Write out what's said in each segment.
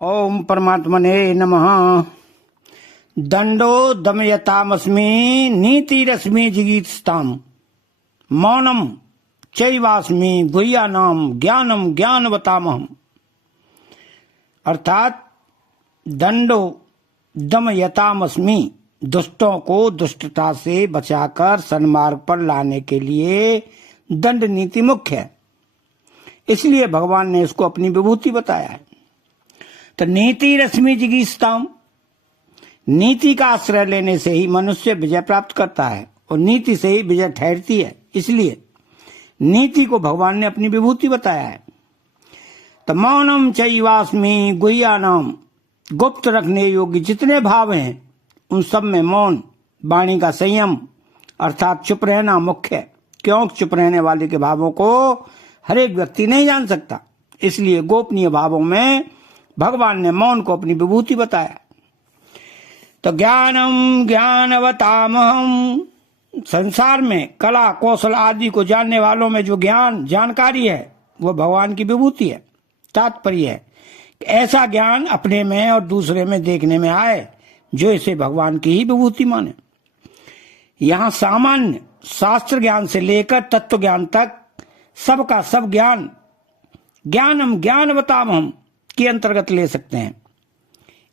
ओम परमात्मने नमः। दंडो दमयतामस्मि नीतिरस्मि जिगीषताम् मौनम चैवास्मि गुह्यानाम ज्ञानम ज्ञानवतामहम्। अर्थात दंडो दमयतामस्मि, दुष्टों को दुष्टता से बचाकर सन्मार्ग पर लाने के लिए दंड नीति मुख्य है, इसलिए भगवान ने इसको अपनी विभूति बताया है। तो नीति रश्मि जिगीषताम्, नीति का आश्रय लेने से ही मनुष्य विजय प्राप्त करता है और नीति से ही विजय ठहरती है, इसलिए नीति को भगवान ने अपनी विभूति बताया है। तो मौनम चैवास्मि गुह्यानाम, गुप्त रखने योग्य जितने भाव हैं उन सब में मौन, वाणी का संयम अर्थात चुप रहना मुख्य है। क्यों? चुप रहने वाले के भावों को हर एक व्यक्ति नहीं जान सकता, इसलिए गोपनीय भावों में भगवान ने मौन को अपनी विभूति बताया। तो ज्ञानम ज्ञानवतामहम्, संसार में कला कौशल आदि को जानने वालों में जो ज्ञान जानकारी है वो भगवान की विभूति है। तात्पर्य है कि ऐसा ज्ञान अपने में और दूसरे में देखने में आए जो इसे भगवान की ही विभूति माने। यहाँ सामान्य शास्त्र ज्ञान से लेकर तत्व ज्ञान तक सबका सब ज्ञान ज्ञानम ज्ञानवतामहम् के अंतर्गत ले सकते हैं।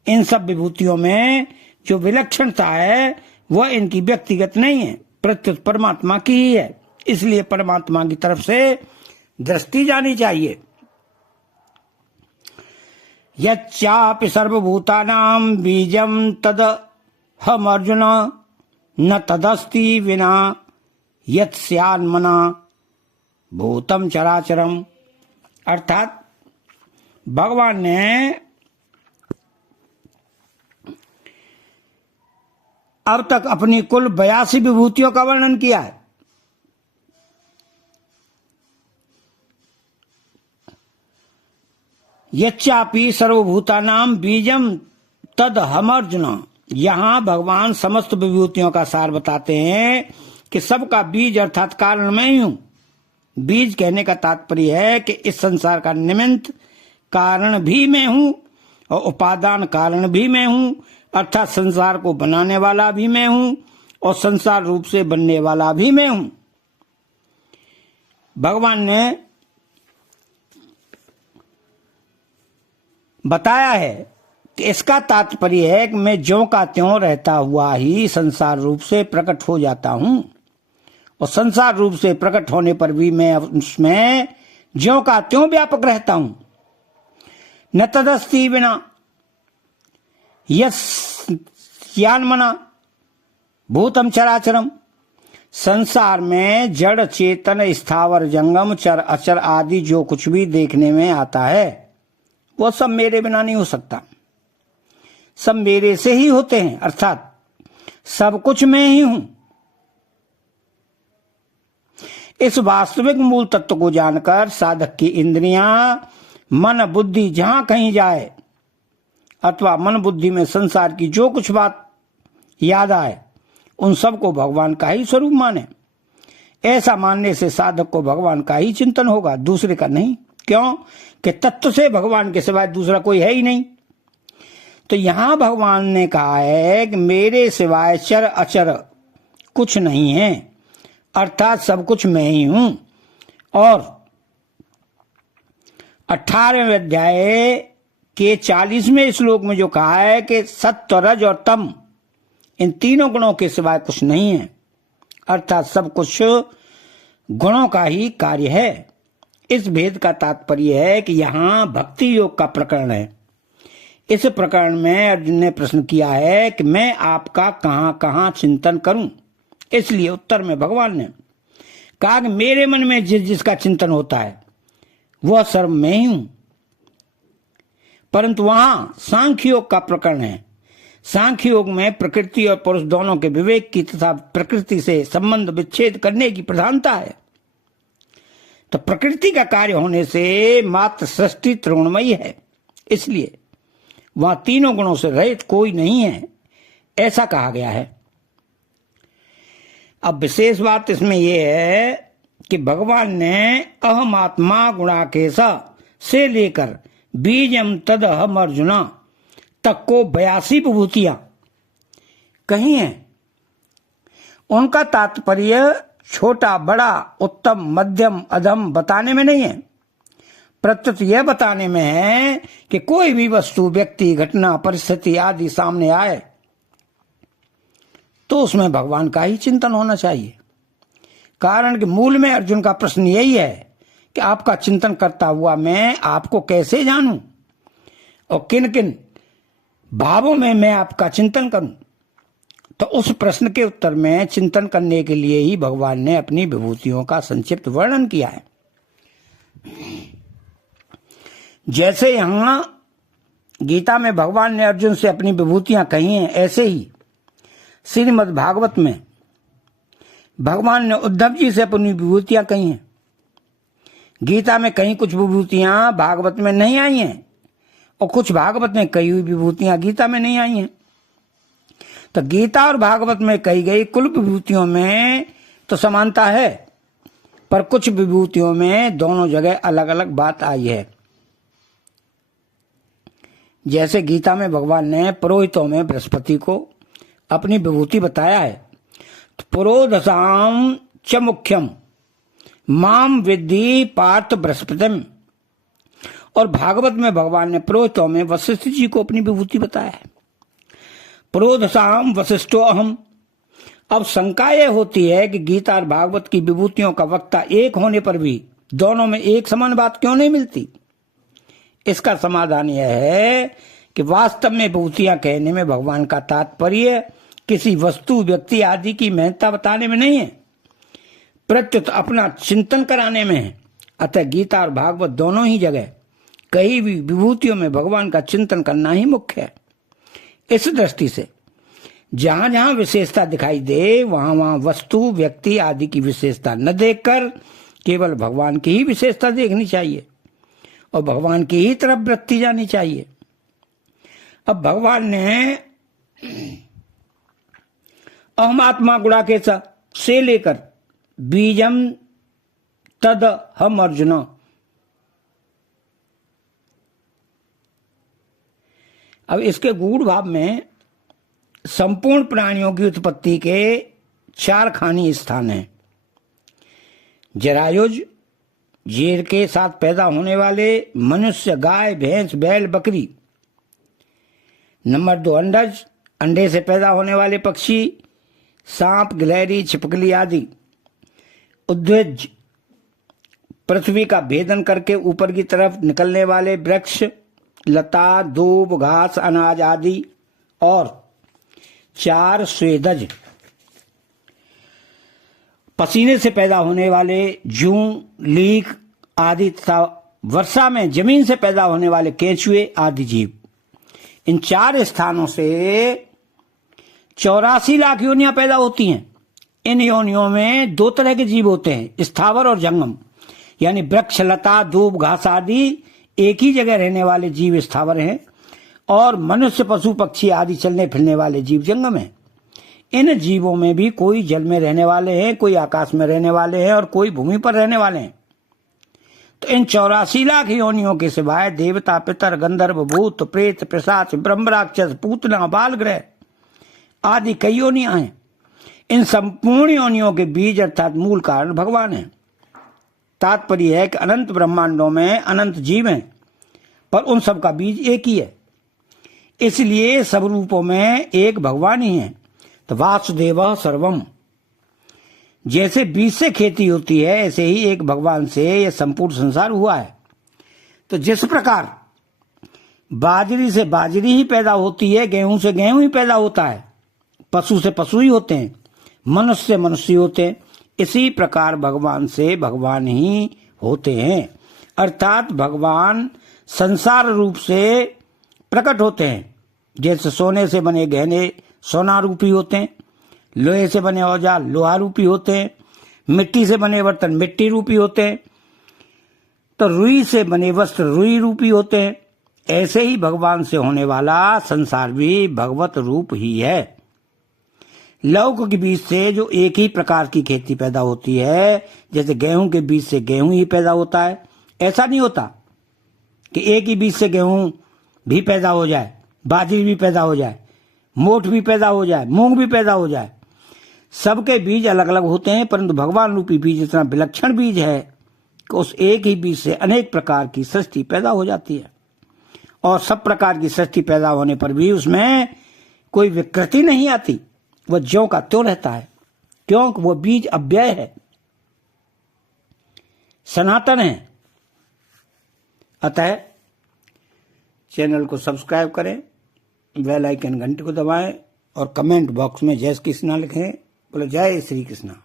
इन सब विभूतियों में जो विलक्षणता है वह इनकी व्यक्तिगत नहीं है, प्रत्युत परमात्मा की ही है, इसलिए परमात्मा की तरफ से दृष्टि जानी चाहिए। यच्चापि सर्वभूतानां बीजं तद हम अर्जुन न तदस्ति विना यत् स्यान्मना भूतम चराचरम। अर्थात भगवान ने अब तक अपनी कुल 82 विभूतियों का वर्णन किया है। यच्चापि सर्वभूतानां बीजम तद हमर्जुन, यहां भगवान समस्त विभूतियों का सार बताते हैं कि सबका बीज अर्थात कारण मैं ही हूं। बीज कहने का तात्पर्य है कि इस संसार का निमित्त कारण भी मैं हूं और उपादान कारण भी मैं हूं, अर्थात संसार को बनाने वाला भी मैं हूं और संसार रूप से बनने वाला भी मैं हूं। भगवान ने बताया है कि इसका तात्पर्य है कि मैं ज्यों का त्यों रहता हुआ ही संसार रूप से प्रकट हो जाता हूं और संसार रूप से प्रकट होने पर भी मैं उसमें ज्यों का त्यों व्यापक रहता हूं। न तदस्ति विना यस्यान्मना भूतम चराचरम, संसार में जड़ चेतन स्थावर जंगम चर अचर आदि जो कुछ भी देखने में आता है वो सब मेरे बिना नहीं हो सकता, सब मेरे से ही होते हैं, अर्थात सब कुछ मैं ही हूं। इस वास्तविक मूल तत्व को जानकर साधक की इंद्रियां मन बुद्धि जहां कहीं जाए अथवा मन बुद्धि में संसार की जो कुछ बात याद आए उन सबको भगवान का ही स्वरूप माने। ऐसा मानने से साधक को भगवान का ही चिंतन होगा, दूसरे का नहीं। क्यों? कि तत्व से भगवान के सिवाय दूसरा कोई है ही नहीं। तो यहां भगवान ने कहा है कि मेरे सिवाय चर अचर कुछ नहीं है, अर्थात सब कुछ मैं ही हूं। और 18वें अध्याय के 40वें श्लोक में जो कहा है कि सत्व रज और तम इन तीनों गुणों के सिवाय कुछ नहीं है, अर्थात सब कुछ गुणों का ही कार्य है। इस भेद का तात्पर्य है कि यहाँ भक्ति योग का प्रकरण है। इस प्रकरण में अर्जुन ने प्रश्न किया है कि मैं आपका कहां कहां चिंतन करूं, इसलिए उत्तर में भगवान ने कहा कि मेरे मन में जिस जिसका चिंतन होता है वह सर्व मैं ही हूं। परंतु वहां सांख्य योग का प्रकरण है। सांख्य योग में प्रकृति और पुरुष दोनों के विवेक की तथा प्रकृति से संबंध विच्छेद करने की प्रधानता है। तो प्रकृति का कार्य होने से मात्र सृष्टि त्रिगुणमयी है, इसलिए वहां तीनों गुणों से रहित कोई नहीं है, ऐसा कहा गया है। अब विशेष बात इसमें यह है कि भगवान ने अहमात्मा गुणाकेश से लेकर बीजम तद हम अर्जुना तक को 82 विभूतियां कही हैं। उनका तात्पर्य छोटा बड़ा उत्तम मध्यम अधम बताने में नहीं है, प्रत्युत यह बताने में है कि कोई भी वस्तु व्यक्ति घटना परिस्थिति आदि सामने आए तो उसमें भगवान का ही चिंतन होना चाहिए। कारण कि मूल में अर्जुन का प्रश्न यही है कि आपका चिंतन करता हुआ मैं आपको कैसे जानूं और किन किन भावों में मैं आपका चिंतन करूं। तो उस प्रश्न के उत्तर में चिंतन करने के लिए ही भगवान ने अपनी विभूतियों का संक्षिप्त वर्णन किया है। जैसे यहां गीता में भगवान ने अर्जुन से अपनी विभूतियां कही हैं, ऐसे ही श्रीमद् भागवत में भगवान ने उद्धव जी से अपनी विभूतियां कही हैं। गीता में कहीं कुछ विभूतियां भागवत में नहीं आई हैं और कुछ भागवत में कही हुई विभूतियां गीता में नहीं आई हैं। तो गीता और भागवत में कही गई कुल विभूतियों में तो समानता है, पर कुछ विभूतियों में दोनों जगह अलग अलग बात आई है। जैसे गीता में भगवान ने पुरोहितों में बृहस्पति को अपनी विभूति बताया है, तो पुरोधसाम च मुख्यम माम विद्धि पार्थ बृहस्पतिम, और भागवत में भगवान ने पुरोहितों में वशिष्ठ जी को अपनी विभूति बताया है। पुरोधसाम वशिष्ठो अहम। अब शंका यह होती है कि गीता और भागवत की विभूतियों का वक्ता एक होने पर भी दोनों में एक समान बात क्यों नहीं मिलती। इसका समाधान यह है कि वास्तव में विभूतियां कहने में भगवान का तात्पर्य किसी वस्तु व्यक्ति आदि की महत्ता बताने में नहीं है, प्रत्युत अपना चिंतन कराने में है। अतः गीता और भागवत दोनों ही जगह कई भी विभूतियों में भगवान का चिंतन करना ही मुख्य है। इस दृष्टि से जहां जहां विशेषता दिखाई दे वहां वहां वस्तु व्यक्ति आदि की विशेषता न देखकर केवल भगवान की ही विशेषता देखनी चाहिए और भगवान की ही तरफ वृत्ति जानी चाहिए। अब भगवान ने अहम आत्मा गुणाकेश से लेकर बीजम तद हम अर्जुन, अब इसके गूढ़ भाव में संपूर्ण प्राणियों की उत्पत्ति के 4 खानी स्थान हैं। जरायुज, जीर के साथ पैदा होने वाले मनुष्य, गाय, भैंस, बैल, बकरी। नंबर 2 अंडज, अंडे से पैदा होने वाले पक्षी, सांप, गिलहरी, छिपकली आदि। उद्भिज, पृथ्वी का भेदन करके ऊपर की तरफ निकलने वाले वृक्ष, लता, दूब, घास, अनाज आदि। और 4 स्वेदज, पसीने से पैदा होने वाले जूं, लीक आदि तथा वर्षा में जमीन से पैदा होने वाले केंचुए आदि जीव। इन 4 स्थानों से 84 लाख योनियां पैदा होती हैं। इन योनियों में 2 तरह के जीव होते हैं, स्थावर और जंगम। यानी वृक्ष, लता, दूब, घास आदि एक ही जगह रहने वाले जीव स्थावर हैं और मनुष्य, पशु, पक्षी आदि चलने फिरने वाले जीव जंगम हैं। इन जीवों में भी कोई जल में रहने वाले हैं, कोई आकाश में रहने वाले हैं और कोई भूमि पर रहने वाले हैं। तो इन 84 लाख योनियों के सिवाय देवता, पितर, गंधर्व, भूत, प्रेत, पिशाच, ब्रह्म, राक्षस, पूतना, बाल ग्रह आदि कई योनियां हैं। इन संपूर्ण योनियों के बीज अर्थात मूल कारण भगवान है। तात्पर्य है कि अनंत ब्रह्मांडों में अनंत जीव हैं, पर उन सब का बीज एक ही है। इसलिए सब रूपों में एक भगवान ही है। तो वासुदेव सर्वम, जैसे बीज से खेती होती है ऐसे ही एक भगवान से यह संपूर्ण संसार हुआ है। तो जिस प्रकार बाजरी से बाजरी ही पैदा होती है, गेहूं से गेहूं ही पैदा होता है, पशु से पशु ही होते हैं, मनुष्य से मनुष्य होते हैं, इसी प्रकार भगवान से भगवान ही होते हैं। अर्थात भगवान संसार रूप से प्रकट होते हैं। जैसे सोने से बने गहने सोना रूपी होते हैं, लोहे से बने औजार लोहा रूपी होते हैं, मिट्टी से बने बर्तन मिट्टी रूपी होते हैं, तो रुई से बने वस्त्र रुई रूपी होते हैं। ऐसे ही भगवान से होने वाला संसार भी भगवत रूप ही है। लौक के बीज से जो एक ही प्रकार की खेती पैदा होती है, जैसे गेहूं के बीज से गेहूं ही पैदा होता है, ऐसा नहीं होता। कि एक ही बीज से गेहूं भी पैदा हो जाए, बाजरी भी पैदा हो जाए, मोठ भी पैदा हो जाए, मूंग भी पैदा हो जाए। सबके बीज अलग अलग होते हैं, परंतु भगवान रूपी बीज इतना विलक्षण बीज है कि उस एक ही बीज से अनेक प्रकार की सृष्टि पैदा हो जाती है। और सब प्रकार की सृष्टि पैदा होने पर भी उसमें कोई विकृति नहीं आती, वह ज्यों का त्यों रहता है, क्योंकि वह बीज अव्यय है, सनातन है। अतः चैनल को सब्सक्राइब करें, बेल आइकन घंटे को दबाएं और कमेंट बॉक्स में जय श्री कृष्णा लिखें। बोले जय श्री कृष्णा।